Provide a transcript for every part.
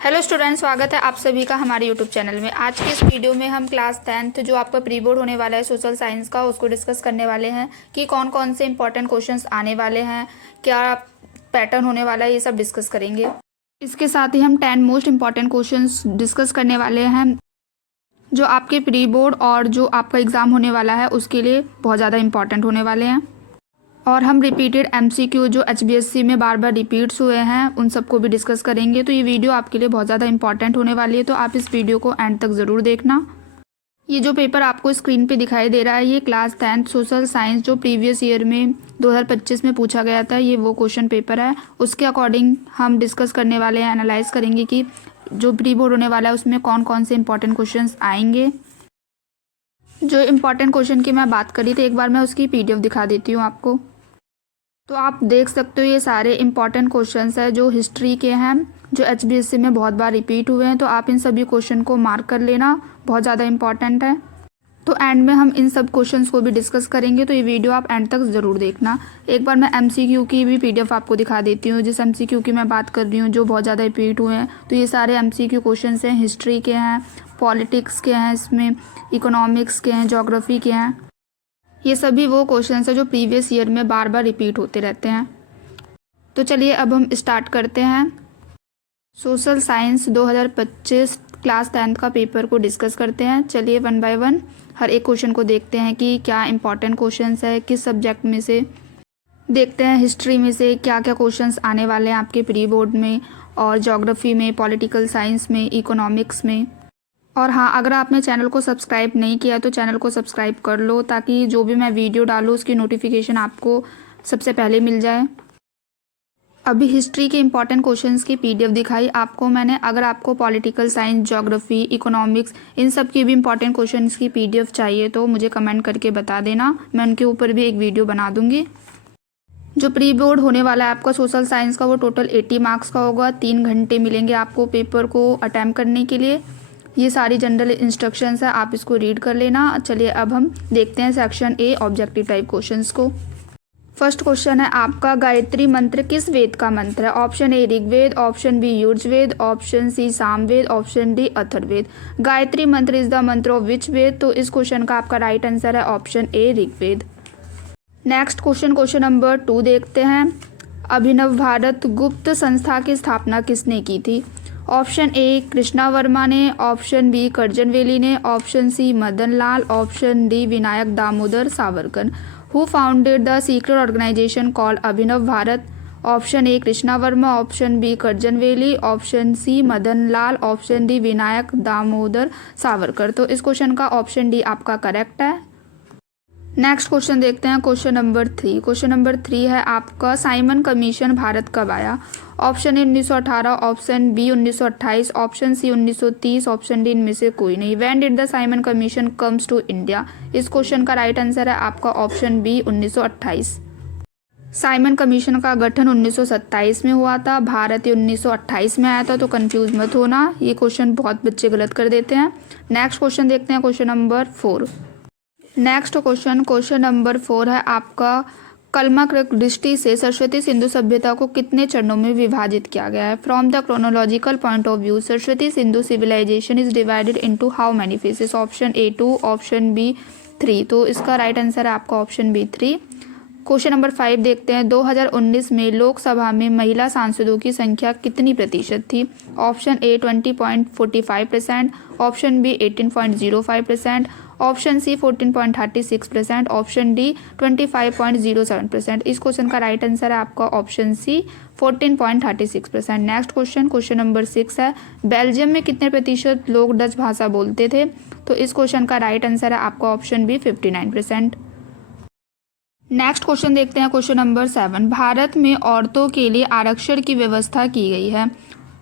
Hello students, स्वागत है आप सभी का हमारे यूट्यूब चैनल में। आज की इस वीडियो में हम क्लास 10th जो आपका प्री बोर्ड होने वाला है सोशल साइंस का, उसको डिस्कस करने वाले हैं कि कौन कौन से इंपॉर्टेंट क्वेश्चंस आने वाले हैं, क्या पैटर्न होने वाला है, ये सब डिस्कस करेंगे। इसके साथ ही हम 10 मोस्ट इंपॉर्टेंट क्वेश्चंस डिस्कस करने वाले हैं जो आपके प्री बोर्ड और जो आपका एग्ज़ाम होने वाला है उसके लिए बहुत ज़्यादा इंपॉर्टेंट होने वाले हैं। और हम रिपीटेड एमसीक्यू जो एचबीएससी में बार बार रिपीट्स हुए हैं उन सबको भी डिस्कस करेंगे। तो ये वीडियो आपके लिए बहुत ज़्यादा इंपॉर्टेंट होने वाली है, तो आप इस वीडियो को एंड तक ज़रूर देखना। ये जो पेपर आपको स्क्रीन पे दिखाई दे रहा है ये क्लास 10th सोशल साइंस जो प्रीवियस ईयर में 2025 में पूछा गया था, ये वो क्वेश्चन पेपर है। उसके अकॉर्डिंग हम डिस्कस करने वाले हैं, एनालाइज करेंगे कि जो प्री बोर्ड होने वाला है उसमें कौन कौन से इंपॉर्टेंट क्वेश्चन आएंगे। जो इंपॉर्टेंट क्वेश्चन की मैं बात करी थी, एक बार मैं उसकी PDF दिखा देती हूँ आपको। तो आप देख सकते हो ये सारे इंपॉर्टेंट क्वेश्चंस हैं जो हिस्ट्री के हैं, जो एचबीएससी में बहुत बार रिपीट हुए हैं। तो आप इन सभी क्वेश्चन को मार्क कर लेना, बहुत ज़्यादा इंपॉर्टेंट है। तो एंड में हम इन सब क्वेश्चंस को भी डिस्कस करेंगे, तो ये वीडियो आप एंड तक ज़रूर देखना। एक बार मैं एमसीक्यू की भी PDF आपको दिखा देती हूँ। जिस एमसीक्यू की मैं बात कर रही हूँ जो बहुत ज़्यादा रिपीट हुए हैं, तो ये सारे एमसीक्यू क्वेश्चन हैं, हिस्ट्री के हैं, पॉलिटिक्स के हैं, इसमें इकोनॉमिक्स के हैं, जोग्राफी के हैं। ये सभी वो क्वेश्चंस हैं जो प्रीवियस ईयर में बार बार रिपीट होते रहते हैं। तो चलिए अब हम स्टार्ट करते हैं सोशल साइंस 2025 क्लास 10th का पेपर को डिस्कस करते हैं। चलिए वन बाय वन हर एक क्वेश्चन को देखते हैं कि क्या इंपॉर्टेंट क्वेश्चंस है, किस सब्जेक्ट में से देखते हैं, हिस्ट्री में से क्या क्या क्वेश्चंस आने वाले हैं आपके प्री बोर्ड में, और जोग्राफी में, पॉलिटिकल साइंस में, इकोनॉमिक्स में। और हाँ, अगर आपने चैनल को सब्सक्राइब नहीं किया तो चैनल को सब्सक्राइब कर लो, ताकि जो भी मैं वीडियो डालूँ उसकी नोटिफिकेशन आपको सबसे पहले मिल जाए। अभी हिस्ट्री के इंपॉर्टेंट क्वेश्चंस की PDF दिखाई आपको मैंने। अगर आपको पॉलिटिकल साइंस, ज्योग्राफी, इकोनॉमिक्स इन सब की भी इंपॉर्टेंट क्वेश्चंस की PDF चाहिए तो मुझे कमेंट करके बता देना, मैं उनके ऊपर भी एक वीडियो बना दूँगी। जो प्री बोर्ड होने वाला है आपका सोशल साइंस का, वो टोटल 80 मार्क्स का होगा। 3 घंटे मिलेंगे आपको पेपर को अटैम्प्ट करने के लिए। ये सारी जनरल इंस्ट्रक्शंस है, आप इसको रीड कर लेना। चलिए अब हम देखते हैं section A objective type questions को। फर्स्ट क्वेश्चन है आपका, गायत्री मंत्र किस वेद का मंत्र है? Option A Rigveda, option B Yajurveda, option C Samaveda, option D Atharvaveda. Gayatri mantra is the mantra of which Veda? तो इस क्वेश्चन का आपका राइट आंसर है option A Rigveda. Next question number 2 देखते हैं। अभिनव भारत गुप्त संस्था की स्थापना किसने की थी? ऑप्शन ए कृष्णा वर्मा ने, ऑप्शन बी कर्जन वेली ने, option C Madan Lal, option D Vinayak Damodar Savarkar. Who founded the secret organization called Abhinav Bharat? Option A Krishna Varma, option B Curzon Wyllie, option C Madan Lal, option D Vinayak Damodar Savarkar. तो इस क्वेश्चन का ऑप्शन डी आपका करेक्ट है। नेक्स्ट क्वेश्चन देखते हैं question number 3। Question number 3 है आपका, साइमन कमीशन भारत कब आया? Option A 1918, option B 1928, option C 1930, option D इनमें से कोई नहीं। When did the Simon Commission comes to India? इस क्वेश्चन का राइट आंसर है आपका ऑप्शन बी 1928। साइमन कमीशन का गठन 1927 में हुआ था, भारत 1928 में आया था, तो कंफ्यूज मत होना, ये क्वेश्चन बहुत बच्चे गलत कर देते हैं। नेक्स्ट क्वेश्चन देखते हैं question number 4। Next question number 4 है आपका, कलमाकृत दृष्टि से सरस्वती सिंधु सभ्यता को कितने चरणों में विभाजित किया गया है? From the chronological point of view Saraswati Sindhu civilization is divided into how many phases? Option A 2, option B 3। तो इसका राइट आंसर है आपका ऑप्शन बी 3। क्वेश्चन नंबर 5 देखते हैं। 2019 में लोकसभा में महिला सांसदों की संख्या कितनी प्रतिशत थी? Option A 20.45%, option B 18.05%, option C 14.36%, option D 25.07%। इस क्वेश्चन का राइट आंसर है आपका option C 14.36%। Next question number 6 है, बेल्जियम में कितने प्रतिशत लोग डच भाषा बोलते थे? तो इस क्वेश्चन का राइट आंसर है आपका ऑप्शन बी 59%। नेक्स्ट क्वेश्चन देखते हैं क्वेश्चन नंबर 7। भारत में औरतों के लिए आरक्षण की व्यवस्था की गई है।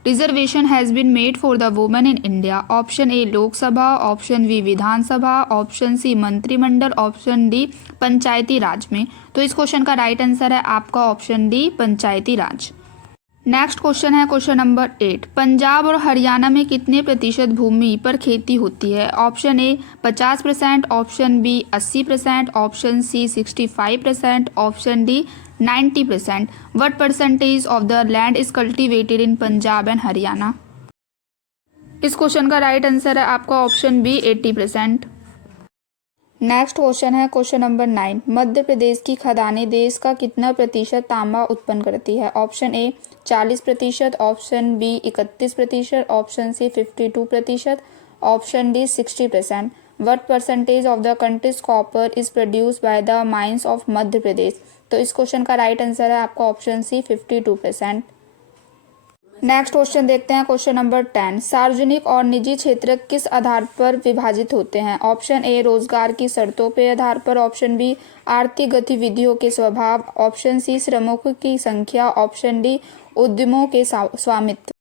Reservation has been made for the women in India. Option A Lok Sabha, option B Vidhan Sabha, option C मंत्रिमंडल, ऑप्शन डी पंचायती राज में। तो इस क्वेश्चन का राइट आंसर है आपका ऑप्शन डी पंचायती राज। नेक्स्ट क्वेश्चन है क्वेश्चन नंबर 8। पंजाब और हरियाणा में कितने प्रतिशत भूमि पर खेती होती है? Option A 50%, option B 80%, option C 65%, option D 90%। What percentage of the land is cultivated in Punjab and Haryana? इस क्वेश्चन का राइट आंसर है आपका ऑप्शन बी 80%। नेक्स्ट क्वेश्चन है क्वेश्चन नंबर 9। मध्य प्रदेश की खदानें देश का कितना प्रतिशत तांबा उत्पन्न करती है? Option A 40%, option B 31%, option C 52%, option D 60%। What percentage of the countries copper is produce by the mines of Madhya Pradesh? तो इस क्वेश्चन का राइट आंसर है आपका ऑप्शन सी 52%। नेक्स्ट क्वेश्चन देखते हैं क्वेश्चन नंबर 10। सार्वजनिक और निजी क्षेत्र किस आधार पर विभाजित होते हैं? ऑप्शन ए रोजगार की शर्तों के आधार पर, ऑप्शन बी आर्थिक गतिविधियों के स्वभाव, ऑप्शन सी श्रमिकों की संख्या, ऑप्शन डी उद्यमों के स्वामित्व।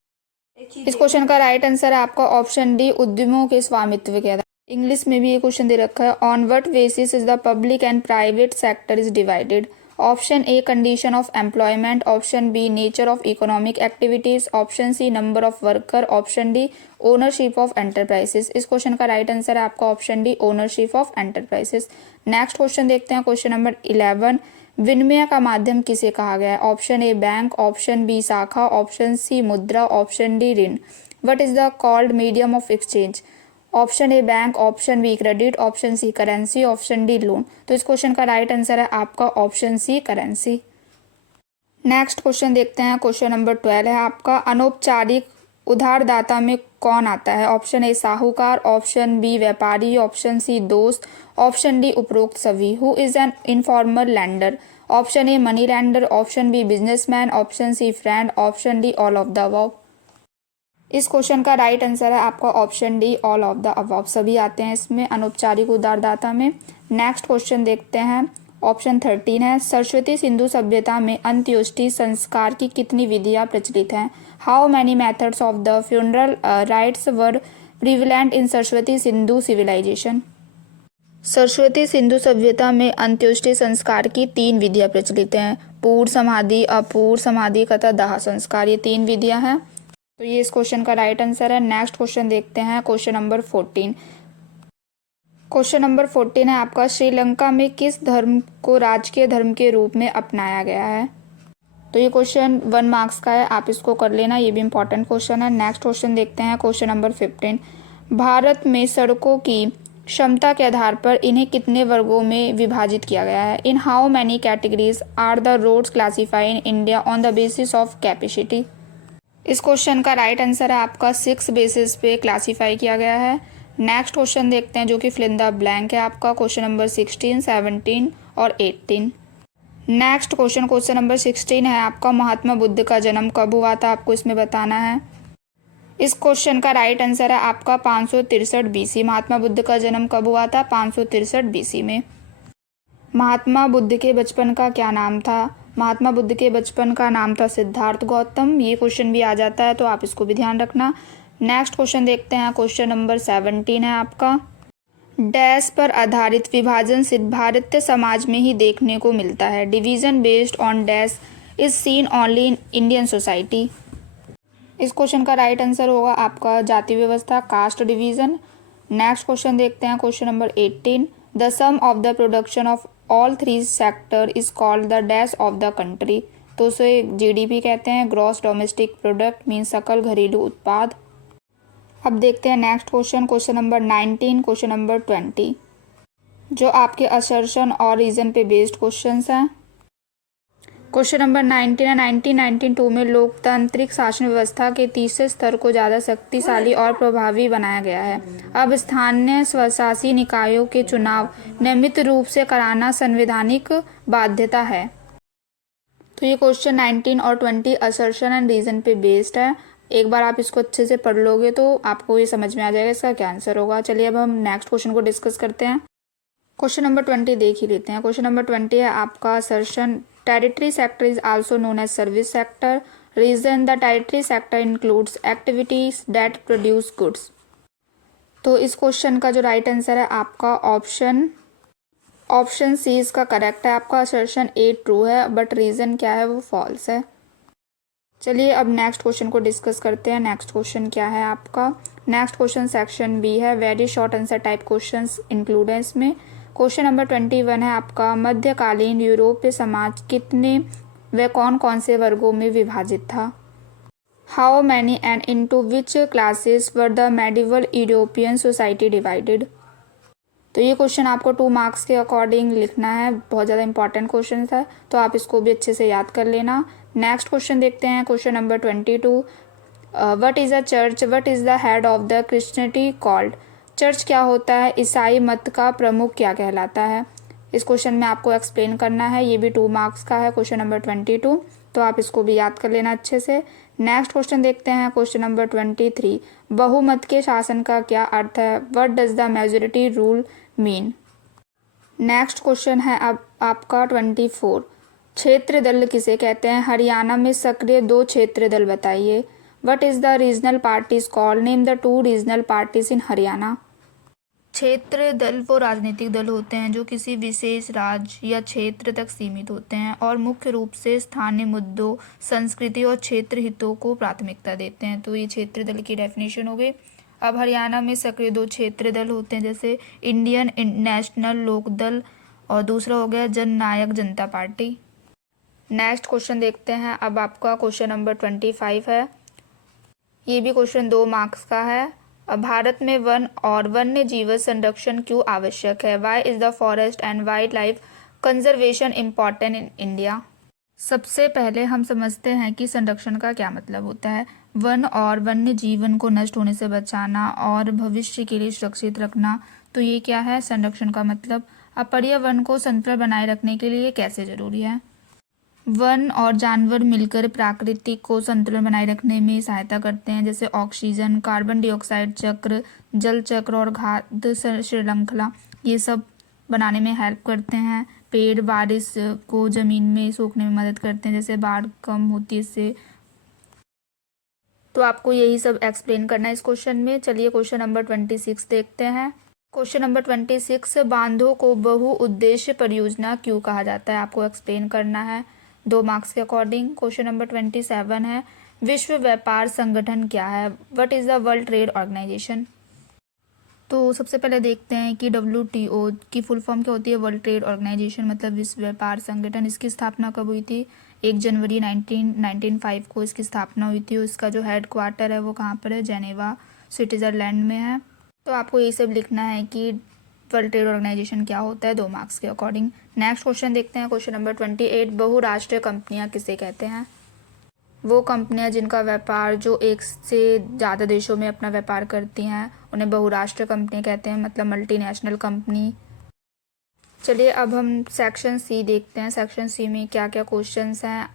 इस क्वेश्चन का राइट आंसर है आपका ऑप्शन डी उद्यमों के स्वामित्व के आधार। इंग्लिश में भी ये क्वेश्चन दे रखा है। On what basis is the public and private sector is divided? Option A condition of employment, option B nature of economic activities, option C number of worker, option D ownership of enterprises. इस question का right answer है आपका option D ownership of enterprises. Next question देखते हैं question number 11। विनिमय का माध्यम किसे कहा गया है? Option A bank, option B शाखा, ऑप्शन सी मुद्रा, ऑप्शन डी ऋण। What is the called medium of exchange? Option A bank, option B credit, option C currency, option D loan. तो इस क्वेश्चन का राइट आंसर है आपका option C currency. Next question देखते हैं question number 12 है आपका अनौपचारिक उधारदाता में कौन आता है? ऑप्शन ए साहूकार, ऑप्शन बी व्यापारी, ऑप्शन सी दोस्त, ऑप्शन डी उपरोक्त सभी। Who is an informal lender? Option A money lender, option B businessman, option C friend, option D all of the above. इस क्वेश्चन का राइट आंसर है आपका option D all of the above. सभी आते हैं इसमें अनौपचारिक उधारदाता में। नेक्स्ट क्वेश्चन देखते हैं ऑप्शन 13 है सरस्वती सिंधु सभ्यता में अंत्येष्टि संस्कार की कितनी विधियां प्रचलित हैं? How many methods of the funeral rites were prevalent in Saraswati Sindhu civilization? Saraswati Sindhu सभ्यता में अंत्येष्टि संस्कार की 3 विधियां प्रचलित हैं। पूर्ण समाधि, अपूर्ण समाधि तथा दाह संस्कार, ये 3 विधियां हैं। तो ये इस क्वेश्चन का राइट आंसर है। नेक्स्ट क्वेश्चन देखते हैं क्वेश्चन नंबर 14। क्वेश्चन नंबर 14 है आपका श्रीलंका में किस धर्म को राजकीय धर्म के रूप में अपनाया गया है? तो ये क्वेश्चन 1 मार्क्स का है, आप इसको कर लेना, ये भी इंपॉर्टेंट क्वेश्चन है। नेक्स्ट क्वेश्चन देखते हैं क्वेश्चन नंबर 15। भारत में सड़कों की क्षमता के आधार पर इन्हें कितने वर्गों में विभाजित किया गया है? In how many categories are the roads classified in India on the basis of capacity? इस क्वेश्चन का राइट आंसर है आपका 6 बेसिस पे क्लासीफाई किया गया है। नेक्स्ट क्वेश्चन देखते हैं जो कि फिल इन द ब्लैंक है आपका क्वेश्चन नंबर 16, 17 और 18। नेक्स्ट क्वेश्चन नंबर 16 है आपका महात्मा बुद्ध का जन्म कब हुआ था? आपको इसमें बताना है। इस क्वेश्चन का राइट आंसर है आपका 563 BC। महात्मा बुद्ध का जन्म कब हुआ था? 563 BC में। महात्मा बुद्ध के बचपन का क्या नाम था? महात्मा बुद्ध के बचपन का नाम था सिद्धार्थ गौतम। ये क्वेश्चन भी आ जाता है तो आप इसको भी ध्यान रखना। नेक्स्ट क्वेश्चन देखते हैं क्वेश्चन नंबर 17 है आपका डैश पर आधारित विभाजन सिर्फ भारतीय समाज में ही देखने को मिलता है। Division based on dash is seen only in Indian society. इस क्वेश्चन का राइट आंसर होगा आपका जाति व्यवस्था, कास्ट डिवीजन। नेक्स्ट क्वेश्चन देखते हैं question number 18। The sum of the production of all 3 sector is called the dash of the country. तो उसे GDP कहते हैं, ग्रॉस डोमेस्टिक प्रोडक्ट मीन सकल घरेलू उत्पाद। अब देखते हैं next question number 19, question number 20 जो आपके असर्शन और रीजन पे बेस्ड क्वेश्चंस हैं। क्वेश्चन नंबर 19 है 1992 में लोकतांत्रिक शासन व्यवस्था के तीसरे स्तर को ज़्यादा शक्तिशाली और प्रभावी बनाया गया है। अब स्थानीय स्वशासी निकायों के चुनाव नियमित रूप से कराना संवैधानिक बाध्यता है। तो ये क्वेश्चन 19 और 20 असर्शन एंड रीजन पे बेस्ड है। एक बार आप इसको अच्छे से पढ़ लोगे तो आपको ये समझ में आ जाएगा इसका क्या आंसर होगा। चलिए अब हम नेक्स्ट क्वेश्चन को डिस्कस करते हैं। क्वेश्चन नंबर 20 देख ही लेते हैं। क्वेश्चन नंबर 20 है आपका assertion territory sector is also known as service sector. Reason the territory sector includes activities that produce goods. तो इस क्वेश्चन का जो राइट आंसर है आपका ऑप्शन सी इसका करेक्ट है। आपका असर्शन ए ट्रू है बट रीजन क्या है वो फॉल्स है। चलिए अब नेक्स्ट क्वेश्चन को डिस्कस करते हैं। नेक्स्ट क्वेश्चन क्या है आपका नेक्स्ट क्वेश्चन सेक्शन बी है। Very short answer type questions include है इसमें। क्वेश्चन नंबर 21 है आपका मध्यकालीन यूरोपीय समाज कितने व कौन कौन से वर्गों में विभाजित था। How many and into which classes were the medieval European society divided. तो ये क्वेश्चन आपको 2 मार्क्स के अकॉर्डिंग लिखना है, बहुत ज़्यादा इंपॉर्टेंट क्वेश्चन है, तो आप इसको भी अच्छे से याद कर लेना। नेक्स्ट क्वेश्चन देखते हैं, question number 22। What is a church, what is the head of the Christianity called. Church क्या होता है, ईसाई मत का प्रमुख क्या कहलाता है। इस क्वेश्चन में आपको एक्सप्लेन करना है, ये भी 2 मार्क्स का है, क्वेश्चन नंबर 22, तो आप इसको भी याद कर लेना अच्छे से। नेक्स्ट क्वेश्चन देखते हैं, क्वेश्चन नंबर 23। बहुमत के शासन का क्या अर्थ है, what does the majority rule mean. Next question है अब आपका 24। क्षेत्र दल किसे कहते हैं, हरियाणा में सक्रिय 2 क्षेत्र दल बताइए। What is the regional parties called, name the 2 regional parties in Haryana. क्षेत्र दल वो राजनीतिक दल होते हैं जो किसी विशेष राज्य या क्षेत्र तक सीमित होते हैं और मुख्य रूप से स्थानीय मुद्दों, संस्कृति और क्षेत्र हितों को प्राथमिकता देते हैं। तो ये क्षेत्र दल की डेफिनेशन हो गई। अब हरियाणा में सक्रिय 2 क्षेत्र दल होते हैं, जैसे इंडियन नेशनल लोक दल और दूसरा हो गया जननायक जनता पार्टी। नेक्स्ट क्वेश्चन देखते हैं, अब आपका क्वेश्चन नंबर 25 है। ये भी क्वेश्चन 2 मार्क्स का है। भारत में वन और वन्य जीव संरक्षण क्यों आवश्यक है, why is the forest and wildlife conservation important in India. सबसे पहले हम समझते हैं कि संरक्षण का क्या मतलब होता है। वन और वन्य जीवन को नष्ट होने से बचाना और भविष्य के लिए सुरक्षित रखना, तो ये क्या है संरक्षण का मतलब। अब पर्यावरण को संतुलन बनाए रखने के लिए कैसे ज़रूरी है। वन और जानवर मिलकर प्राकृतिक को संतुलन बनाए रखने में सहायता करते हैं, जैसे ऑक्सीजन, कार्बन डाइऑक्साइड चक्र, जल चक्र और खाद्य श्रृंखला, ये सब बनाने में हेल्प करते हैं। पेड़ बारिश को ज़मीन में सोखने में मदद करते हैं, जैसे बाढ़ कम होती है इससे। तो आपको यही सब एक्सप्लेन करना है इस क्वेश्चन में। चलिए क्वेश्चन नंबर 26 देखते हैं। क्वेश्चन नंबर 26, बांधों को बहुउद्देश्य परियोजना क्यों कहा जाता है, आपको एक्सप्लेन करना है 2 मार्क्स के अकॉर्डिंग। क्वेश्चन नंबर 27 है, विश्व व्यापार संगठन क्या है, what is the World Trade Organization. तो सबसे पहले देखते हैं कि WTO की फुल फॉर्म क्या होती है, वर्ल्ड ट्रेड ऑर्गेनाइजेशन मतलब विश्व व्यापार संगठन। इसकी स्थापना कब हुई थी, 1 जनवरी 1995 को इसकी स्थापना हुई थी। इसका जो हेड क्वार्टर है वो कहाँ पर है, जेनेवा स्विट्ज़रलैंड में है। तो आपको ये सब लिखना है कि वर्ल्ड ट्रेड ऑर्गेनाइजेशन क्या होता है 2 मार्क्स के अकॉर्डिंग। नेक्स्ट क्वेश्चन देखते हैं, क्वेश्चन नंबर 28, बहुराष्ट्रीय कंपनियां किसे कहते हैं। वो कंपनियां जिनका व्यापार जो एक से ज़्यादा देशों में अपना व्यापार करती हैं उन्हें बहुराष्ट्रीय कंपनी कहते हैं, मतलब मल्टीनेशनल कंपनी। चलिए अब हम सेक्शन सी देखते हैं, सेक्शन सी में क्या क्या क्वेश्चंस हैं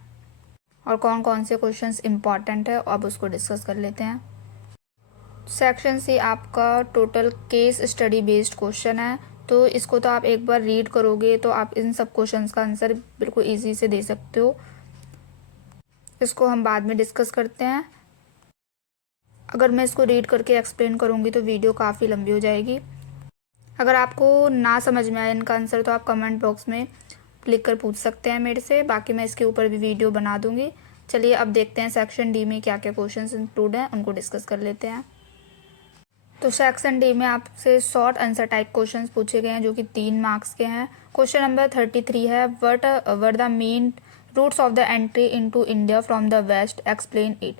और कौन कौन से क्वेश्चंस इंपॉर्टेंट है, अब उसको डिस्कस कर लेते हैं। सेक्शन सी आपका total case study based question है, तो इसको तो आप एक बार रीड करोगे तो आप इन सब क्वेश्चंस का आंसर बिल्कुल इजी से दे सकते हो। इसको हम बाद में डिस्कस करते हैं। अगर मैं इसको रीड करके एक्सप्लेन करूँगी तो वीडियो काफ़ी लंबी हो जाएगी। अगर आपको ना समझ में आए इनका आंसर तो आप कमेंट बॉक्स में लिख कर पूछ सकते हैं मेरे से, बाकी मैं इसके ऊपर भी वीडियो बना दूँगी। चलिए अब देखते हैं सेक्शन डी में क्या क्या क्वेश्चन इंक्लूड हैं, उनको डिस्कस कर लेते हैं। तो सेक्शन डी में आपसे शॉर्ट आंसर टाइप क्वेश्चंस पूछे गए हैं जो कि 3 मार्क्स के हैं। क्वेश्चन नंबर 33 है, what were the main routes of the entry into India from the west, explain it.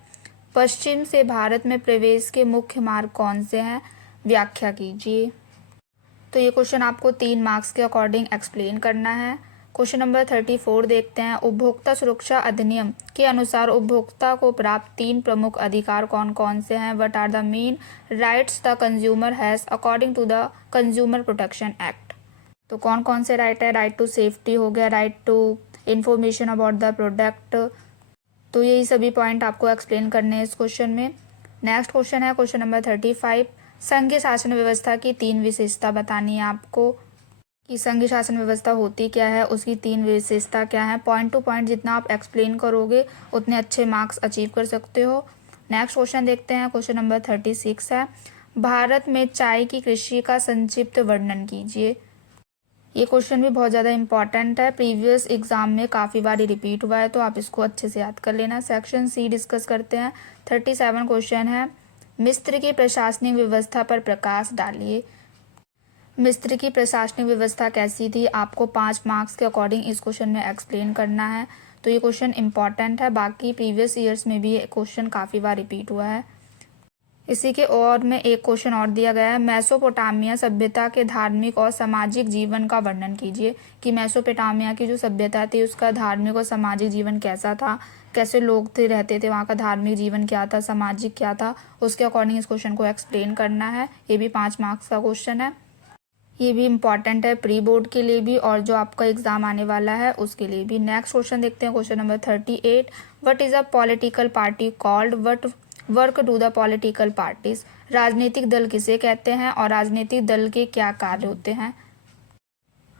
पश्चिम से भारत में प्रवेश के मुख्य मार्ग कौन से हैं, व्याख्या कीजिए। तो ये क्वेश्चन आपको 3 मार्क्स के अकॉर्डिंग एक्सप्लेन करना है। क्वेश्चन नंबर 34 देखते हैं, उपभोक्ता सुरक्षा अधिनियम के अनुसार उपभोक्ता को प्राप्त 3 प्रमुख अधिकार कौन कौन से हैं, what are the main rights the consumer has according to the consumer protection act. तो कौन कौन से राइट है, राइट टू सेफ्टी हो गया, right to information about the product. तो यही सभी पॉइंट आपको एक्सप्लेन करने हैं इस क्वेश्चन में। नेक्स्ट क्वेश्चन है क्वेश्चन नंबर 35, संघीय शासन व्यवस्था की 3 विशेषता बतानी है आपको कि संघीय शासन व्यवस्था होती क्या है, उसकी 3 विशेषता क्या है। पॉइंट टू पॉइंट जितना आप एक्सप्लेन करोगे उतने अच्छे मार्क्स अचीव कर सकते हो। नेक्स्ट क्वेश्चन देखते हैं, क्वेश्चन नंबर 36 है, भारत में चाय की कृषि का संक्षिप्त वर्णन कीजिए। ये क्वेश्चन भी बहुत ज़्यादा इंपॉर्टेंट है, प्रीवियस एग्जाम में काफ़ी बार रिपीट हुआ है, तो आप इसको अच्छे से याद कर लेना। सेक्शन सी डिस्कस करते हैं। 37 क्वेश्चन है, मिस्र की प्रशासनिक व्यवस्था पर प्रकाश डालिए। मिस्र की प्रशासनिक व्यवस्था कैसी थी, आपको 5 मार्क्स के अकॉर्डिंग इस क्वेश्चन में एक्सप्लेन करना है। तो ये क्वेश्चन इम्पॉर्टेंट है, बाकी प्रीवियस ईयर्स में भी ये क्वेश्चन काफ़ी बार रिपीट हुआ है। इसी के और में एक क्वेश्चन और दिया गया है, मेसोपोटामिया सभ्यता के धार्मिक और सामाजिक जीवन का वर्णन कीजिए, कि मेसोपोटामिया की जो सभ्यता थी उसका धार्मिक और सामाजिक जीवन कैसा था, कैसे लोग थे रहते थे, वहाँ का धार्मिक जीवन क्या था, सामाजिक क्या था, उसके अकॉर्डिंग इस क्वेश्चन को एक्सप्लेन करना है। ये भी 5 मार्क्स का क्वेश्चन है। ये भी इम्पॉर्टेंट है प्री बोर्ड के लिए भी और जो आपका एग्जाम आने वाला है उसके लिए भी। नेक्स्ट क्वेश्चन देखते हैं, question number 38, what is a political party called, what work do the political parties, राजनीतिक दल किसे कहते हैं और राजनीतिक दल के क्या कार्य होते हैं।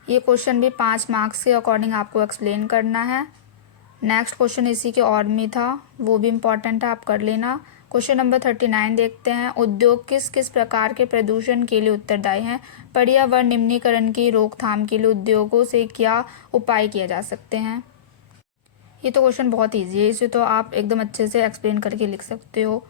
ये क्वेश्चन भी 5 मार्क्स के अकॉर्डिंग आपको एक्सप्लेन करना है। नेक्स्ट क्वेश्चन इसी के और में था, वो भी इम्पॉर्टेंट है, आप कर लेना। क्वेश्चन नंबर 39 देखते हैं, उद्योग किस किस प्रकार के प्रदूषण के लिए उत्तरदायी हैं, पर्यावरण निम्नीकरण की रोकथाम के लिए उद्योगों से क्या उपाय किए जा सकते हैं। ये तो क्वेश्चन बहुत ईजी है, इसे तो आप एकदम अच्छे से एक्सप्लेन करके लिख सकते हो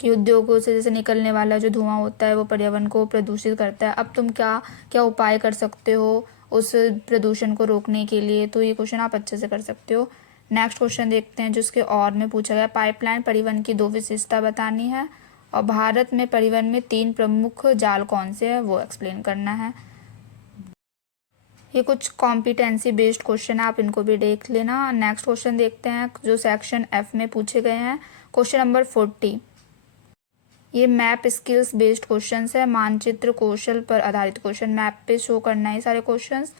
कि उद्योगों से जैसे निकलने वाला जो धुआं होता है वो पर्यावरण को प्रदूषित करता है, अब तुम क्या क्या उपाय कर सकते हो उस प्रदूषण को रोकने के लिए। तो ये क्वेश्चन आप अच्छे से कर सकते हो। नेक्स्ट क्वेश्चन देखते हैं जिसके और में पूछा गया, पाइपलाइन परिवहन की 2 विशेषता बतानी है और भारत में परिवहन में 3 प्रमुख जाल कौन से हैं वो एक्सप्लेन करना है। ये कुछ कॉम्पिटेंसी बेस्ड क्वेश्चन है, आप इनको भी देख लेना। नेक्स्ट क्वेश्चन देखते हैं जो सेक्शन एफ में पूछे गए हैं, क्वेश्चन नंबर 40। ये मैप स्किल्स बेस्ड क्वेश्चन है, मानचित्र कौशल पर आधारित क्वेश्चन, मैप पे शो करना है सारे क्वेश्चंस।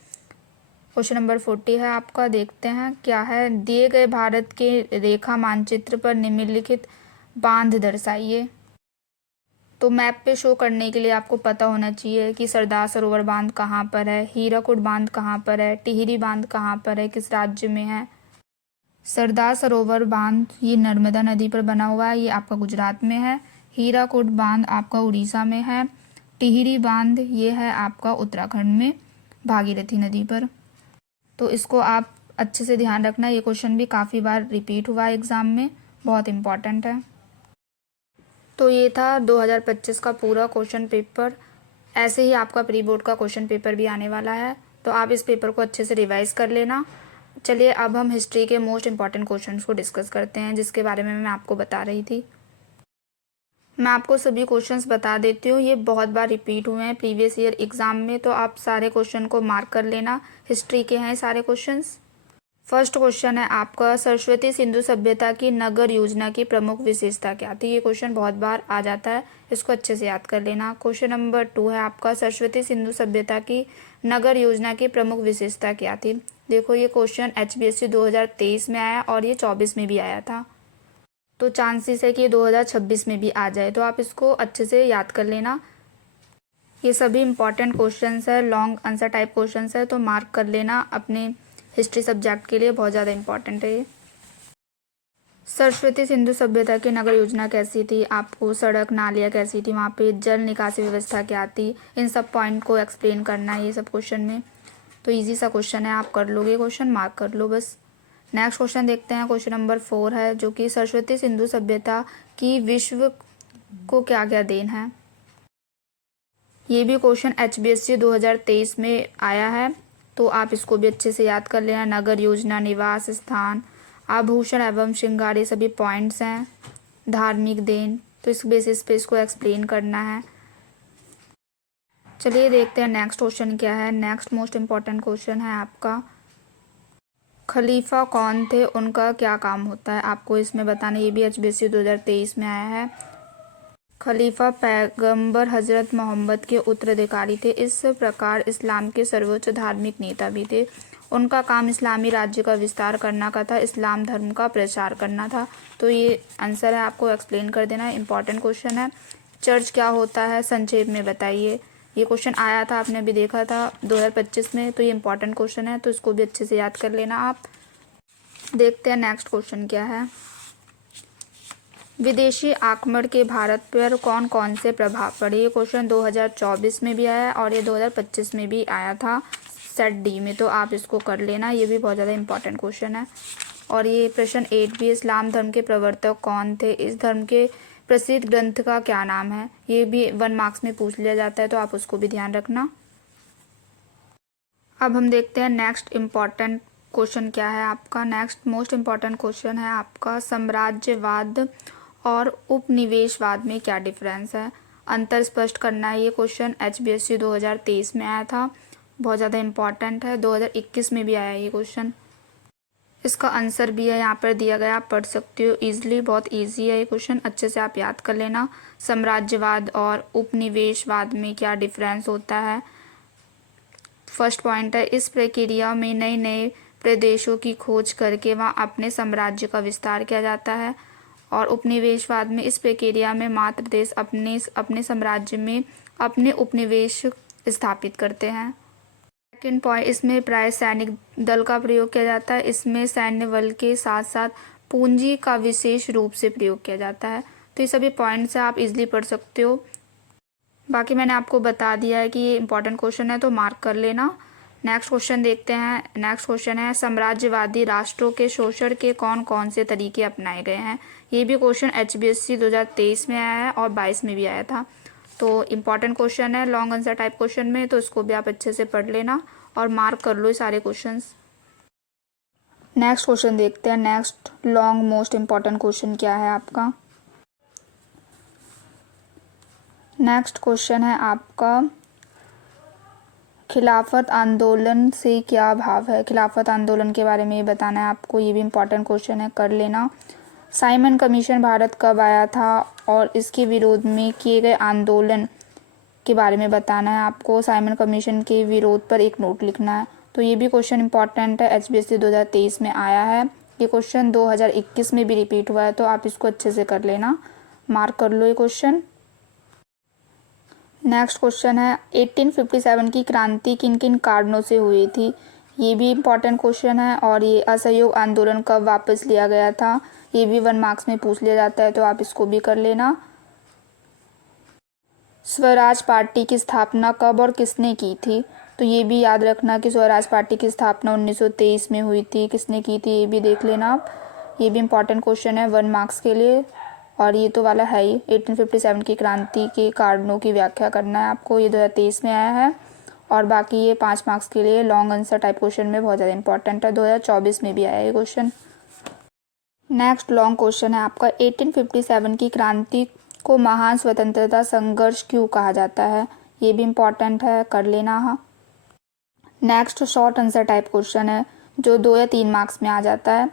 क्वेश्चन नंबर 40 है आपका, देखते हैं क्या है। दिए गए भारत के रेखा मानचित्र पर निम्नलिखित बांध दर्शाइए। तो मैप पे शो करने के लिए आपको पता होना चाहिए कि सरदार सरोवर बांध कहाँ पर है, हीराकुड बांध कहाँ पर है, टिहरी बांध कहाँ पर है, किस राज्य में है। सरदार सरोवर बांध ये नर्मदा नदी पर बना हुआ है, ये आपका गुजरात में है। हीराकुड बांध आपका उड़ीसा में है। टिहरी बांध ये है आपका उत्तराखंड में भागीरथी नदी पर। तो इसको आप अच्छे से ध्यान रखना, ये क्वेश्चन भी काफ़ी बार रिपीट हुआ है एग्ज़ाम में, बहुत इम्पॉर्टेंट है। तो ये था 2025 का पूरा क्वेश्चन पेपर। ऐसे ही आपका प्री बोर्ड का क्वेश्चन पेपर भी आने वाला है, तो आप इस पेपर को अच्छे से रिवाइज कर लेना। चलिए अब हम हिस्ट्री के मोस्ट इंपॉर्टेंट क्वेश्चंस को डिस्कस करते हैं, जिसके बारे में मैं आपको बता रही थी। मैं आपको सभी क्वेश्चंस बता देती हूँ, ये बहुत बार रिपीट हुए हैं प्रीवियस ईयर एग्ज़ाम में, तो आप सारे क्वेश्चन को मार्क कर लेना। हिस्ट्री के हैं सारे क्वेश्चंस। फर्स्ट क्वेश्चन है आपका, सरस्वती सिंधु सभ्यता की नगर योजना की प्रमुख विशेषता क्या थी। ये क्वेश्चन बहुत बार आ जाता है, इसको अच्छे से याद कर लेना। क्वेश्चन नंबर 2 है आपका, सरस्वती सिंधु सभ्यता की नगर योजना की प्रमुख विशेषता क्या थी। देखो ये क्वेश्चन HBSC 2023 में आया और ये 24 में भी आया था, तो चांसेस है कि ये 2026 में भी आ जाए, तो आप इसको अच्छे से याद कर लेना। ये सभी इंपॉर्टेंट क्वेश्चंस है, लॉन्ग आंसर टाइप क्वेश्चंस है, तो मार्क कर लेना अपने हिस्ट्री सब्जेक्ट के लिए, बहुत ज़्यादा इंपॉर्टेंट है ये। सरस्वती सिंधु सभ्यता की नगर योजना कैसी थी, आपको सड़क नालियाँ कैसी थी, वहाँ पे जल निकासी व्यवस्था क्या थी, इन सब पॉइंट को एक्सप्लेन करना है ये सब क्वेश्चन में। तो इजी सा क्वेश्चन है, आप कर लोगे क्वेश्चन, मार्क कर लो बस। नेक्स्ट क्वेश्चन देखते हैं, क्वेश्चन नंबर 4 है, जो कि सरस्वती सिंधु सभ्यता की विश्व को क्या क्या देन है। ये भी क्वेश्चन HBSC 2023 में आया है, तो आप इसको भी अच्छे से याद कर लेना। नगर योजना, निवास स्थान, आभूषण एवं श्रृंगार, ये सभी पॉइंट्स हैं। धार्मिक देन, तो इस बेसिस पे इसको एक्सप्लेन करना है। चलिए देखते हैं नेक्स्ट क्वेश्चन क्या है। नेक्स्ट मोस्ट इम्पॉर्टेंट क्वेश्चन है आपका, खलीफा कौन थे, उनका क्या काम होता है, आपको इसमें बताना। ये भी HBSC 2023 में आया है। खलीफा पैगंबर हज़रत मोहम्मद के उत्तराधिकारी थे, इस प्रकार इस्लाम के सर्वोच्च धार्मिक नेता भी थे। उनका काम इस्लामी राज्य का विस्तार करना का था, इस्लाम धर्म का प्रचार करना था। तो ये आंसर है, आपको एक्सप्लेन कर देना है, इंपॉर्टेंट क्वेश्चन है। चर्च क्या होता है, संक्षेप में बताइए। ये क्वेश्चन आया था, आपने अभी देखा था 2025 में, तो ये इंपॉर्टेंट क्वेश्चन है, तो इसको भी अच्छे से याद कर लेना आप। देखते हैं नेक्स्ट क्वेश्चन क्या है, विदेशी आक्रमण के भारत पर कौन कौन से प्रभाव पड़े। ये क्वेश्चन 2024 में भी आया और ये 2025 में भी आया था सेट डी में, तो आप इसको कर लेना, ये भी बहुत ज़्यादा इंपॉर्टेंट क्वेश्चन है। और ये प्रश्न 8 भी, इस्लाम धर्म के प्रवर्तक कौन थे, इस धर्म के प्रसिद्ध ग्रंथ का क्या नाम है। ये भी 1 मार्क्स में पूछ लिया जाता है, तो आप उसको भी ध्यान रखना। अब हम देखते हैं नेक्स्ट इम्पॉर्टेंट क्वेश्चन क्या है आपका। नेक्स्ट मोस्ट इम्पॉर्टेंट क्वेश्चन है आपका, साम्राज्यवाद और उपनिवेशवाद में क्या डिफरेंस है। अंतर स्पष्ट करना है। ये क्वेश्चन HBSC 2023 में आया था, बहुत ज़्यादा इम्पॉर्टेंट है। 2021 में भी आया ये क्वेश्चन। इसका आंसर भी है यहाँ पर दिया गया, आप पढ़ सकते हो ईजिली, बहुत इजी है ये क्वेश्चन, अच्छे से आप याद कर लेना। साम्राज्यवाद और उपनिवेशवाद में क्या डिफरेंस होता है। फर्स्ट पॉइंट है, इस प्रक्रिया में नए नए प्रदेशों की खोज करके वहाँ अपने साम्राज्य का विस्तार किया जाता है। और उपनिवेशवाद में इस प्रक्रिया में मात्र देश अपने अपने साम्राज्य में अपने उपनिवेश स्थापित करते हैं। सेकेंड पॉइंट, इसमें प्राय सैनिक दल का प्रयोग किया जाता है। इसमें सैन्य बल के साथ साथ पूंजी का विशेष रूप से प्रयोग किया जाता है। तो ये सभी पॉइंट्स आप इजीली पढ़ सकते हो। बाकी मैंने आपको बता दिया है कि ये इंपॉर्टेंट क्वेश्चन है, तो मार्क कर लेना। नेक्स्ट क्वेश्चन देखते हैं। नेक्स्ट क्वेश्चन है, साम्राज्यवादी राष्ट्रों के शोषण के कौन कौन से तरीके अपनाए गए हैं। ये भी क्वेश्चन HBSC 2023 में आया है और 22 में भी आया था। तो इम्पॉर्टेंट क्वेश्चन है, लॉन्ग आंसर टाइप क्वेश्चन में, तो इसको भी आप अच्छे से पढ़ लेना और मार्क कर लो ये सारे क्वेश्चंस। नेक्स्ट क्वेश्चन देखते हैं। Next long most important question क्या है आपका। नेक्स्ट क्वेश्चन है आपका, खिलाफत आंदोलन से क्या भाव है। खिलाफत आंदोलन के बारे में ये बताना है आपको, ये भी इम्पॉर्टेंट क्वेश्चन है, कर लेना। साइमन कमीशन भारत कब आया था और इसके विरोध में किए गए आंदोलन के बारे में बताना है आपको। साइमन कमीशन के विरोध पर एक नोट लिखना है। तो ये भी क्वेश्चन इंपॉर्टेंट है, HBSC 2023 में आया है। ये क्वेश्चन 2021 में भी रिपीट हुआ है, तो आप इसको अच्छे से कर लेना, मार्क कर लो ये क्वेश्चन। नेक्स्ट क्वेश्चन है, 1857 की क्रांति किन किन कारणों से हुई थी। ये भी इम्पॉर्टेंट क्वेश्चन है। और ये असहयोग आंदोलन कब वापस लिया गया था, ये भी 1 मार्क्स में पूछ लिया जाता है, तो आप इसको भी कर लेना। स्वराज पार्टी की स्थापना कब और किसने की थी। तो ये भी याद रखना कि स्वराज पार्टी की स्थापना 1923 में हुई थी, किसने की थी ये भी देख लेना आप। ये भी इम्पॉर्टेंट क्वेश्चन है 1 मार्क्स के लिए। और ये तो वाला है ही, 1857 की क्रांति के कारणों की व्याख्या करना है आपको, ये 2023 में आया है। और बाकी ये 5 मार्क्स के लिए लॉन्ग आंसर टाइप क्वेश्चन में बहुत ज़्यादा इंपॉर्टेंट है, 2024 में भी आया ये क्वेश्चन। नेक्स्ट लॉन्ग क्वेश्चन है आपका, 1857 की क्रांति को महान स्वतंत्रता संघर्ष क्यों कहा जाता है। ये भी इम्पॉर्टेंट है, कर लेना। हाँ, next short answer type question है जो 2 या 3 मार्क्स में आ जाता है।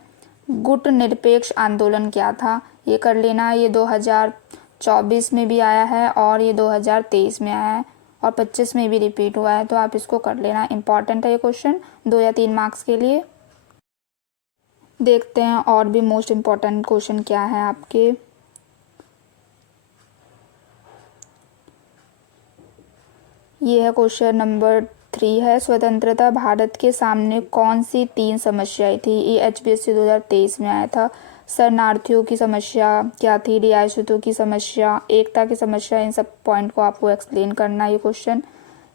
गुट निरपेक्ष आंदोलन क्या था, ये कर लेना। ये 2024 में भी आया है और ये 2023 में आया है और 25 में भी रिपीट हुआ है, तो आप इसको कर लेना, इंपॉर्टेंट है ये क्वेश्चन 2 या 3 मार्क्स के लिए। देखते हैं और भी मोस्ट इम्पॉर्टेंट क्वेश्चन क्या है आपके। ये है क्वेश्चन नंबर 3 है, स्वतंत्रता भारत के सामने कौन सी 3 समस्याएं थी। ये HBSC 2023 में आया था। शरणार्थियों की समस्या क्या थी, रियासतों की समस्या, एकता की समस्या, इन सब पॉइंट को आपको एक्सप्लेन करना है ये क्वेश्चन।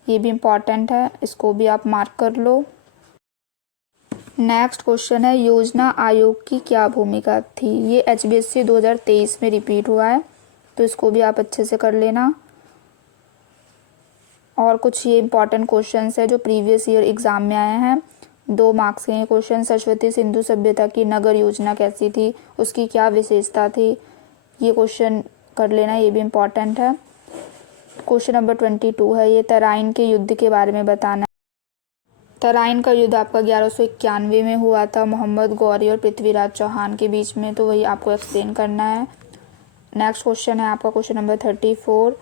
ये भी इम्पॉर्टेंट है, इसको भी आप मार्क कर लो। नेक्स्ट क्वेश्चन है, योजना आयोग की क्या भूमिका थी। ये HBSC 2023 में रिपीट हुआ है, तो इसको भी आप अच्छे से कर लेना। और कुछ ये इंपॉर्टेंट क्वेश्चंस है जो प्रीवियस ईयर एग्जाम में आए हैं, 2 मार्क्स के क्वेश्चन। सरस्वती सिंधु सभ्यता की नगर योजना कैसी थी, उसकी क्या विशेषता थी, ये क्वेश्चन कर लेना, ये भी इम्पॉर्टेंट है। क्वेश्चन नंबर 22 है, ये तराइन के युद्ध के बारे में बताना है। तराइन का युद्ध आपका 1191 में हुआ था, मोहम्मद गौरी और पृथ्वीराज चौहान के बीच में, तो वही आपको एक्सप्लेन करना है। नेक्स्ट क्वेश्चन है आपका क्वेश्चन नंबर 34,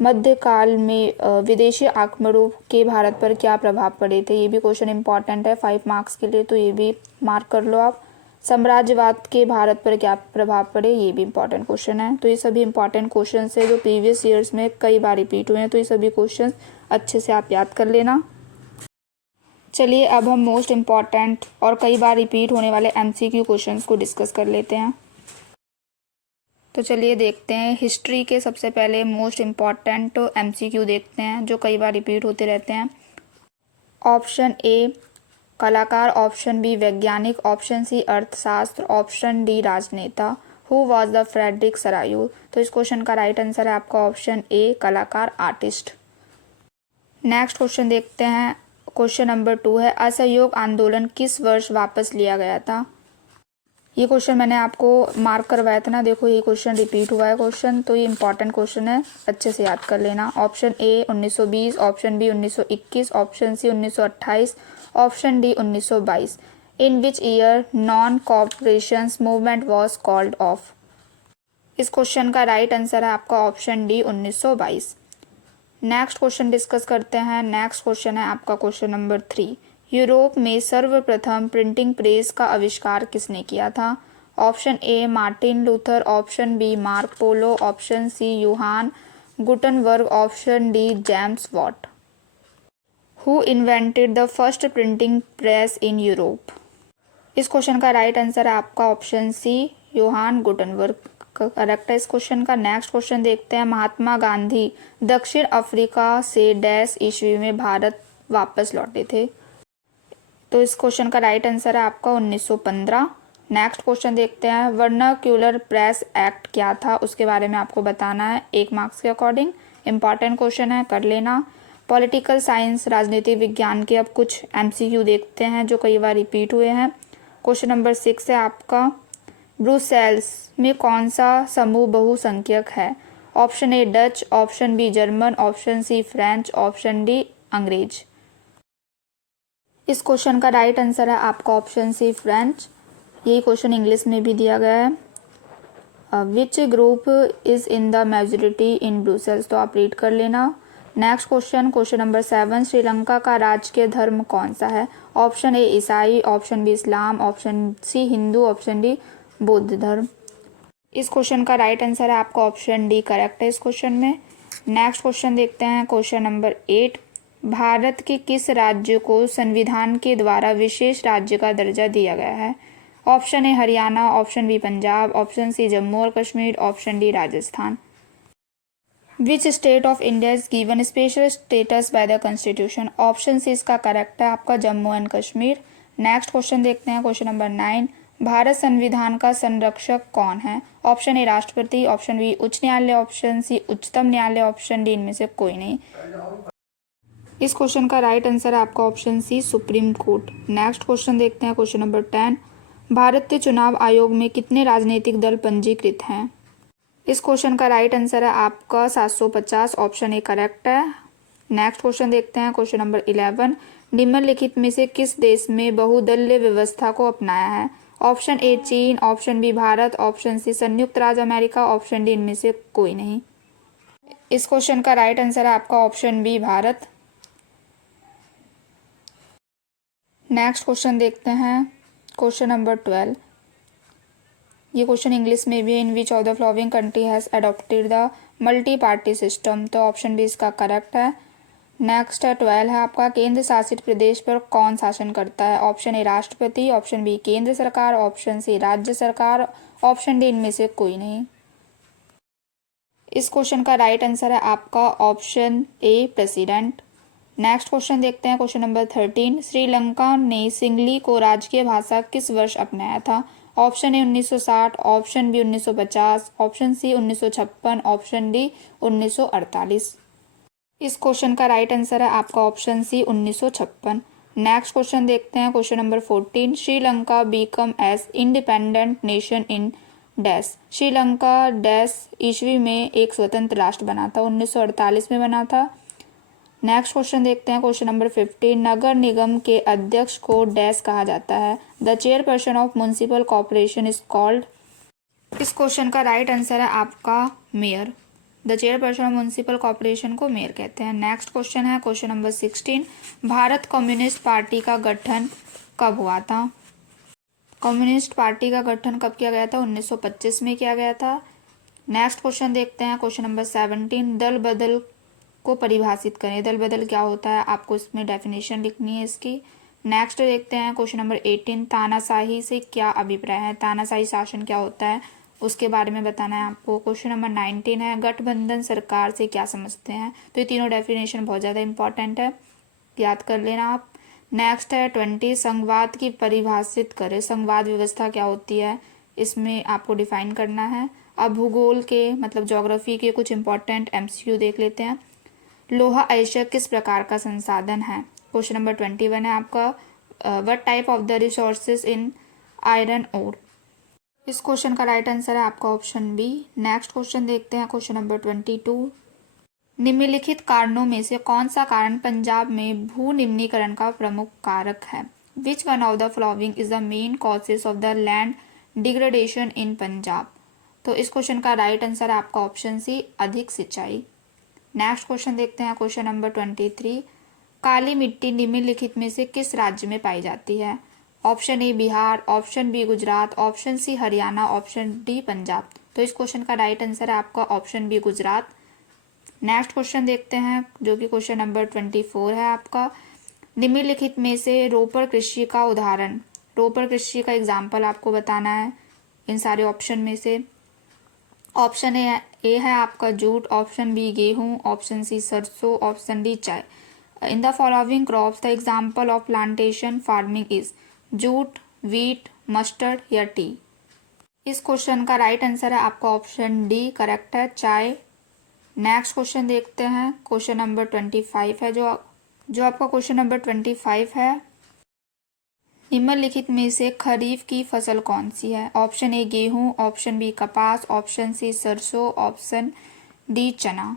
मध्यकाल में विदेशी आक्रमणों के भारत पर क्या प्रभाव पड़े थे। ये भी क्वेश्चन इंपॉर्टेंट है 5 मार्क्स के लिए, तो ये भी मार्क कर लो आप। साम्राज्यवाद के भारत पर क्या प्रभाव पड़े, ये भी इंपॉर्टेंट क्वेश्चन है। तो ये सभी इंपॉर्टेंट क्वेश्चन है जो प्रीवियस ईयर्स में कई बार रिपीट हुए हैं, तो ये सभी क्वेश्चन अच्छे से आप याद कर लेना। चलिए अब हम मोस्ट इम्पॉर्टेंट और कई बार रिपीट होने वाले MCQ क्वेश्चंस को डिस्कस कर लेते हैं। तो चलिए देखते हैं, हिस्ट्री के सबसे पहले मोस्ट इम्पॉर्टेंट MCQ देखते हैं जो कई बार रिपीट होते रहते हैं। ऑप्शन ए कलाकार, ऑप्शन बी वैज्ञानिक, ऑप्शन सी अर्थशास्त्र, ऑप्शन डी राजनेता। Who was the Frederic Sorrieu. तो इस क्वेश्चन का राइट आंसर है आपका ऑप्शन ए कलाकार, आर्टिस्ट। नेक्स्ट क्वेश्चन देखते हैं, क्वेश्चन नंबर 2 है असहयोग आंदोलन किस वर्ष वापस लिया गया था। ये क्वेश्चन मैंने आपको मार्क करवाया था ना, देखो ये क्वेश्चन रिपीट हुआ है क्वेश्चन, तो ये इंपॉर्टेंट क्वेश्चन है, अच्छे से याद कर लेना। Option A 1920, option B 1921, option C 1928, option D 1922। In which year non cooperation movement was called off. इस क्वेश्चन का राइट आंसर है आपका option D 1922। Next question discuss करते हैं। नेक्स्ट क्वेश्चन है आपका क्वेश्चन नंबर 3। यूरोप में सर्वप्रथम प्रिंटिंग प्रेस का आविष्कार किसने किया था। Option A Martin Luther, option B Marco Polo, option C Johann Gutenberg, option D James Watt. Who invented the first printing press in Europe. इस क्वेश्चन का राइट आंसर है आपका option C Johann Gutenberg correct है इस question का। Next question देखते हैं। महात्मा गांधी दक्षिण अफ्रीका से डैश ईस्वी में भारत वापस लौटे थे। तो इस क्वेश्चन का राइट आंसर है आपका 1915। नेक्स्ट क्वेश्चन देखते हैं। वर्नाक्यूलर प्रेस एक्ट क्या था, उसके बारे में आपको बताना है 1 मार्क्स के अकॉर्डिंग। इंपॉर्टेंट क्वेश्चन है, कर लेना। पॉलिटिकल साइंस राजनीतिक विज्ञान के अब कुछ MCQ देखते हैं जो कई बार रिपीट हुए हैं। क्वेश्चन नंबर 6 है आपका ब्रुसेल्स में कौन सा समूह बहुसंख्यक है। Option A Dutch, option B German, option C French, option D अंग्रेज। इस क्वेश्चन का राइट आंसर है आपका ऑप्शन सी फ्रेंच। यही क्वेश्चन इंग्लिश में भी दिया गया है। Which group is in the majority in Brussels, तो आप रीड कर लेना। Next question, question number 7। Sri Lanka का राजकीय धर्म कौन सा है। ऑप्शन ए ईसाई, ऑप्शन बी इस्लाम, option C Hindu, option D बौद्ध धर्म। इस क्वेश्चन का राइट आंसर है आपका ऑप्शन डी करेक्ट है इस क्वेश्चन में। नेक्स्ट क्वेश्चन देखते हैं। Question number 8। भारत के किस राज्य को संविधान के द्वारा विशेष राज्य का दर्जा दिया गया है। Option A Haryana, option B Punjab, option C Jammu और Kashmir, option D Rajasthan. Which state of India is given special status by the constitution. Option C इसका करेक्ट है आपका Jammu and Kashmir. Next question देखते हैं। Question number 9। भारत संविधान का संरक्षक कौन है। ऑप्शन ए राष्ट्रपति, ऑप्शन बी उच्च न्यायालय, ऑप्शन सी उच्चतम न्यायालय, ऑप्शन डी इनमें से कोई नहीं। इस क्वेश्चन का राइट आंसर है आपका option C Supreme Court. Next question देखते हैं। Question number 10। भारतीय चुनाव आयोग में कितने राजनीतिक दल पंजीकृत हैं। इस क्वेश्चन का राइट आंसर है आपका 750, ऑप्शन ए करेक्ट है। नेक्स्ट क्वेश्चन देखते हैं। Question number 11। निम्नलिखित में से किस देश में बहुदलीय व्यवस्था को अपनाया है। ऑप्शन ए चीन, option B Bharat, option C संयुक्त राज्य अमेरिका, ऑप्शन डी इनमें से कोई नहीं। इस क्वेश्चन का राइट आंसर है आपका option B Bharat. Next question देखते हैं। Question number 12। ये क्वेश्चन इंग्लिश में भी है। In which of the following country has adopted the multi party system, तो ऑप्शन बी इसका करेक्ट है। नेक्स्ट 12 है आपका केंद्र शासित प्रदेश पर कौन शासन करता है। ऑप्शन ए राष्ट्रपति, ऑप्शन बी केंद्र सरकार, ऑप्शन सी राज्य सरकार, ऑप्शन डी इनमें से कोई नहीं। इस क्वेश्चन का राइट आंसर है आपका ऑप्शन ए प्रेसिडेंट। नेक्स्ट क्वेश्चन देखते हैं। Question number 13। श्रीलंका ने सिंगली को राजकीय भाषा किस वर्ष अपनाया था। Option A 1960, option B 1950, option C 1956, option D 1948। इस क्वेश्चन का राइट आंसर है आपका ऑप्शन सी 1956। नेक्स्ट क्वेश्चन देखते हैं। Question number 14। Sri Lanka become as independent nation in dash. Sri Lanka dash ईस्वी में एक स्वतंत्र राष्ट्र बना था, 1948 में बना था। नेक्स्ट क्वेश्चन देखते हैं। Question number 15। नगर निगम के अध्यक्ष को डैश कहा जाता है। The chairperson of municipal corporation is called. इस क्वेश्चन का राइट आंसर है आपका mayor. The chairperson of municipal corporation को मेयर कहते हैं। नेक्स्ट क्वेश्चन है question number 16। Bharat communist party का गठन कब हुआ था। कम्युनिस्ट पार्टी का गठन कब किया गया था, 1925 में किया गया था। नेक्स्ट क्वेश्चन देखते हैं। Question number 17। दल बदल को परिभाषित करें। दल बदल क्या होता है, आपको इसमें डेफिनेशन लिखनी है इसकी। नेक्स्ट देखते हैं क्वेश्चन नंबर 18। तानाशाही से क्या अभिप्राय है। तानाशाही शासन क्या होता है उसके बारे में बताना है आपको। क्वेश्चन नंबर 19 है गठबंधन सरकार से क्या समझते हैं। तो ये तीनों डेफिनेशन बहुत ज़्यादा इंपॉर्टेंट है, याद कर लेना आप। नेक्स्ट है 20। संघवाद की परिभाषित करें। संघवाद व्यवस्था क्या होती है, इसमें आपको डिफाइन करना है। अब भूगोल के मतलब ज्योग्राफी के कुछ इंपॉर्टेंट MCQ देख लेते हैं। लोहा अयस्क किस प्रकार का संसाधन है। क्वेश्चन नंबर 21 है आपका what type of the resources in iron ore. इस क्वेश्चन का राइट आंसर है आपका ऑप्शन बी। नेक्स्ट क्वेश्चन देखते हैं क्वेश्चन नंबर 22। निम्नलिखित कारणों में से कौन सा कारण पंजाब में भू निम्नीकरण का प्रमुख कारक है। Which one of the following is the main causes of the land degradation इन पंजाब। तो इस क्वेश्चन का राइट आंसर है आपका ऑप्शन सी, अधिक सिंचाई। नेक्स्ट क्वेश्चन देखते हैं क्वेश्चन नंबर 23। काली मिट्टी निम्नलिखित में से किस राज्य में पाई जाती है। Option A Bihar, option B Gujarat, option C Haryana, option D Punjab. तो इस क्वेश्चन का राइट आंसर है आपका option B Gujarat. Next question देखते हैं जो कि क्वेश्चन नंबर 24 है आपका। निम्नलिखित में से रोपड़ कृषि का उदाहरण, रोपड़ कृषि का एग्जाम्पल आपको बताना है इन सारे ऑप्शन में से। ऑप्शन ए है आपका जूट, ऑप्शन बी गेहूं, ऑप्शन सी सरसों, ऑप्शन डी चाय। इन the following crops the example of plantation farming is jute, wheat, mustard या टी। इस क्वेश्चन का राइट आंसर है आपका ऑप्शन डी, करेक्ट है, चाय। नेक्स्ट क्वेश्चन देखते हैं क्वेश्चन नंबर 25 है जो आपका क्वेश्चन नंबर 25 है। निम्नलिखित में से खरीफ की फसल कौन सी है। ऑप्शन ए गेहूं, ऑप्शन बी कपास, ऑप्शन सी सरसों, ऑप्शन डी चना।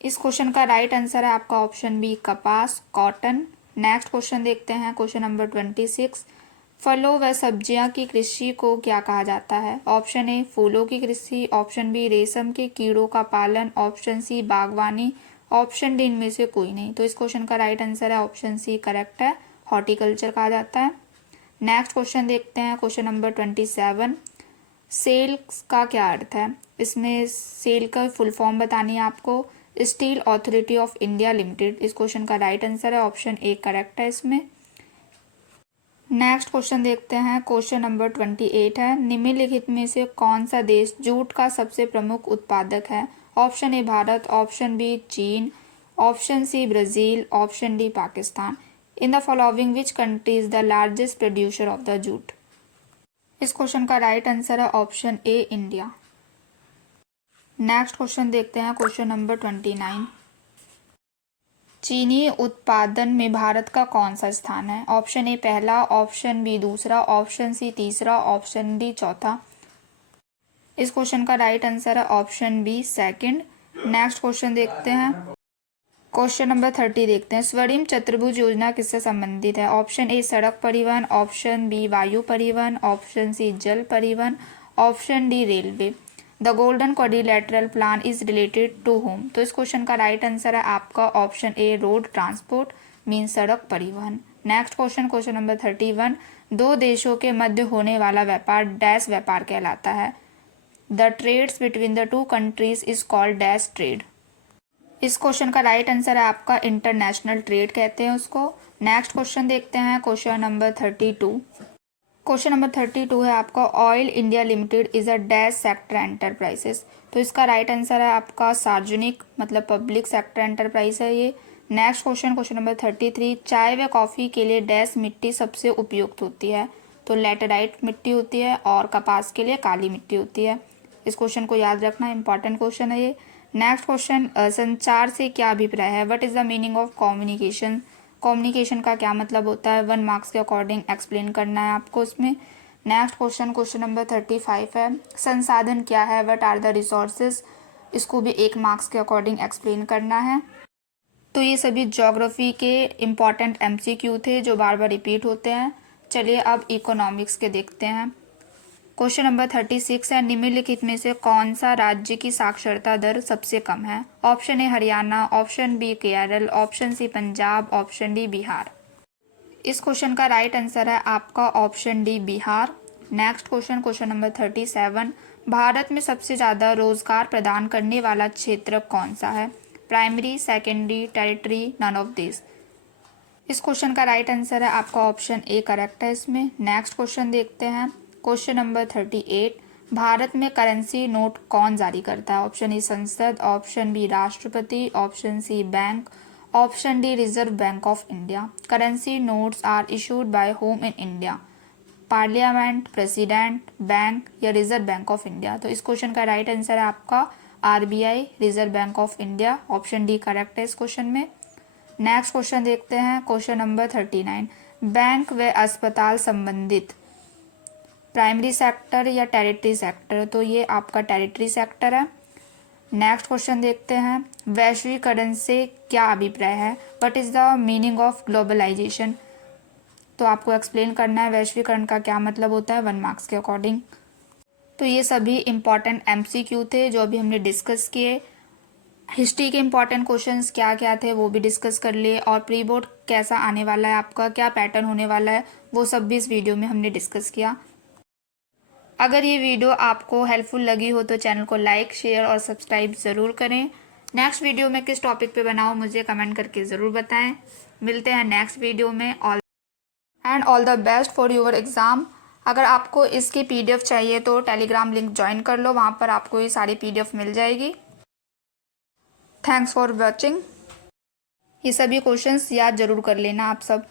इस क्वेश्चन का राइट आंसर है आपका ऑप्शन बी, कपास, कॉटन। नेक्स्ट क्वेश्चन देखते हैं क्वेश्चन नंबर 26। फलों व सब्जियां की कृषि को क्या कहा जाता है। ऑप्शन ए फूलों की कृषि, ऑप्शन बी रेशम के कीड़ों का पालन, ऑप्शन सी बागवानी, ऑप्शन डी इनमें से कोई नहीं। तो इस क्वेश्चन का राइट आंसर है ऑप्शन सी, करेक्ट है, हॉर्टिकल्चर कहा जाता है। नेक्स्ट क्वेश्चन देखते हैं क्वेश्चन नंबर 27। सेल का क्या अर्थ है। इसमें सेल का फुल फॉर्म बतानी है आपको। Steel authority of India limited. इस क्वेश्चन का राइट आंसर है ऑप्शन ए, करेक्ट है इसमें। नेक्स्ट क्वेश्चन देखते हैं क्वेश्चन नंबर 28 है। निम्नलिखित में से कौन सा देश जूट का सबसे प्रमुख उत्पादक है। Option A Bharat, option B चीन, option C Brazil, option D Pakistan. In the following which country is the largest producer of the jute. इस क्वेश्चन का राइट आंसर है option A, India. Next question देखते हैं क्वेश्चन नंबर 29। चीनी उत्पादन में भारत का कौन सा स्थान है। ऑप्शन ए पहला, ऑप्शन बी दूसरा, ऑप्शन सी तीसरा, ऑप्शन डी चौथा। इस क्वेश्चन का राइट आंसर है option B, second. Next question देखते हैं क्वेश्चन नंबर 30 देखते हैं। स्वर्णिम चतुर्भुज योजना किससे संबंधित है। ऑप्शन ए सड़क परिवहन, ऑप्शन बी वायु परिवहन, ऑप्शन सी जल परिवहन, option D railway. The golden quadrilateral plan is related to home. तो इस क्वेश्चन का राइट आंसर है आपका option A, road transport mean सड़क परिवहन। Next question question number 31। दो देशों के मध्य होने वाला व्यापार डैश व्यापार कहलाता है। The trades between the two countries is called dash trade. इस क्वेश्चन का राइट आंसर है आपका इंटरनेशनल ट्रेड कहते हैं उसको। नेक्स्ट क्वेश्चन देखते हैं क्वेश्चन नंबर 32। क्वेश्चन नंबर 32 है आपका oil India limited is a dash sector enterprises. तो इसका राइट आंसर है आपका सार्वजनिक मतलब पब्लिक सेक्टर एंटरप्राइज है ये। Next question question number 33। चाय व कॉफ़ी के लिए डैश मिट्टी सबसे उपयुक्त होती है। तो लैटेराइट मिट्टी होती है और कपास के लिए काली मिट्टी होती है। इस क्वेश्चन को याद रखना, इंपॉर्टेंट क्वेश्चन है ये। नेक्स्ट क्वेश्चन संचार से क्या अभिप्राय है। What is the meaning of communication. Communication का क्या मतलब होता है, 1 मार्क्स के अकॉर्डिंग एक्सप्लेन करना है आपको उसमें। नेक्स्ट क्वेश्चन क्वेश्चन नंबर 35 है। संसाधन क्या है, व्हाट आर द रिसोर्सेज। इसको भी 1 मार्क्स के अकॉर्डिंग एक्सप्लेन करना है। तो ये सभी ज्योग्राफी के इम्पॉर्टेंट MCQ थे जो बार बार रिपीट होते हैं। चलिए अब इकोनॉमिक्स के देखते हैं। क्वेश्चन नंबर 36 है। निम्नलिखित में से कौन सा राज्य की साक्षरता दर सबसे कम है। Option A Haryana, option B Kerala, option C Punjab, option D Bihar. इस क्वेश्चन का राइट आंसर है आपका option D, Bihar. Next question question number 37। Bharat में सबसे ज़्यादा रोजगार प्रदान करने वाला क्षेत्र कौन सा है। Primary, secondary, territory, none of this. इस क्वेश्चन का राइट आंसर है आपका ऑप्शन ए, करेक्ट है इसमें। नेक्स्ट क्वेश्चन देखते हैं क्वेश्चन नंबर 38। भारत में करेंसी नोट कौन जारी करता है। ऑप्शन ए संसद, ऑप्शन बी राष्ट्रपति, option C bank, option D reserve bank of India. Currency notes are issued by home in India, parliament, president, bank या रिजर्व बैंक ऑफ इंडिया। तो इस क्वेश्चन का राइट आंसर है आपका RBI, reserve bank of India. Option D correct है इस question में। Next question देखते हैं, क्वेश्चन नंबर 39। बैंक व अस्पताल संबंधित प्राइमरी सेक्टर या टेरिटरी सेक्टर, तो ये आपका टेरिटरी सेक्टर है। नेक्स्ट क्वेश्चन देखते हैं, वैश्वीकरण से क्या अभिप्राय है? What is the meaning of globalisation? तो आपको एक्सप्लेन करना है वैश्वीकरण का क्या मतलब होता है 1 मार्क्स के अकॉर्डिंग। तो ये सभी इम्पॉर्टेंट MCQ थे जो अभी हमने डिस्कस किए। हिस्ट्री के इम्पॉर्टेंट क्वेश्चंस क्या क्या थे वो भी डिस्कस कर लिए, और प्री बोर्ड कैसा आने वाला है, आपका क्या पैटर्न होने वाला है, वो सब भी इस वीडियो में हमने डिस्कस किया। अगर ये वीडियो आपको हेल्पफुल लगी हो तो चैनल को लाइक, शेयर और सब्सक्राइब ज़रूर करें। नेक्स्ट वीडियो में किस टॉपिक पे बनाऊँ मुझे कमेंट करके ज़रूर बताएं। मिलते हैं नेक्स्ट वीडियो में। All the best for your exam. अगर आपको इसकी PDF चाहिए तो टेलीग्राम लिंक ज्वाइन कर लो, वहाँ पर आपको ये सारी PDF मिल जाएगी। Thanks for watching. ये सभी क्वेश्चंस याद ज़रूर कर लेना आप सब।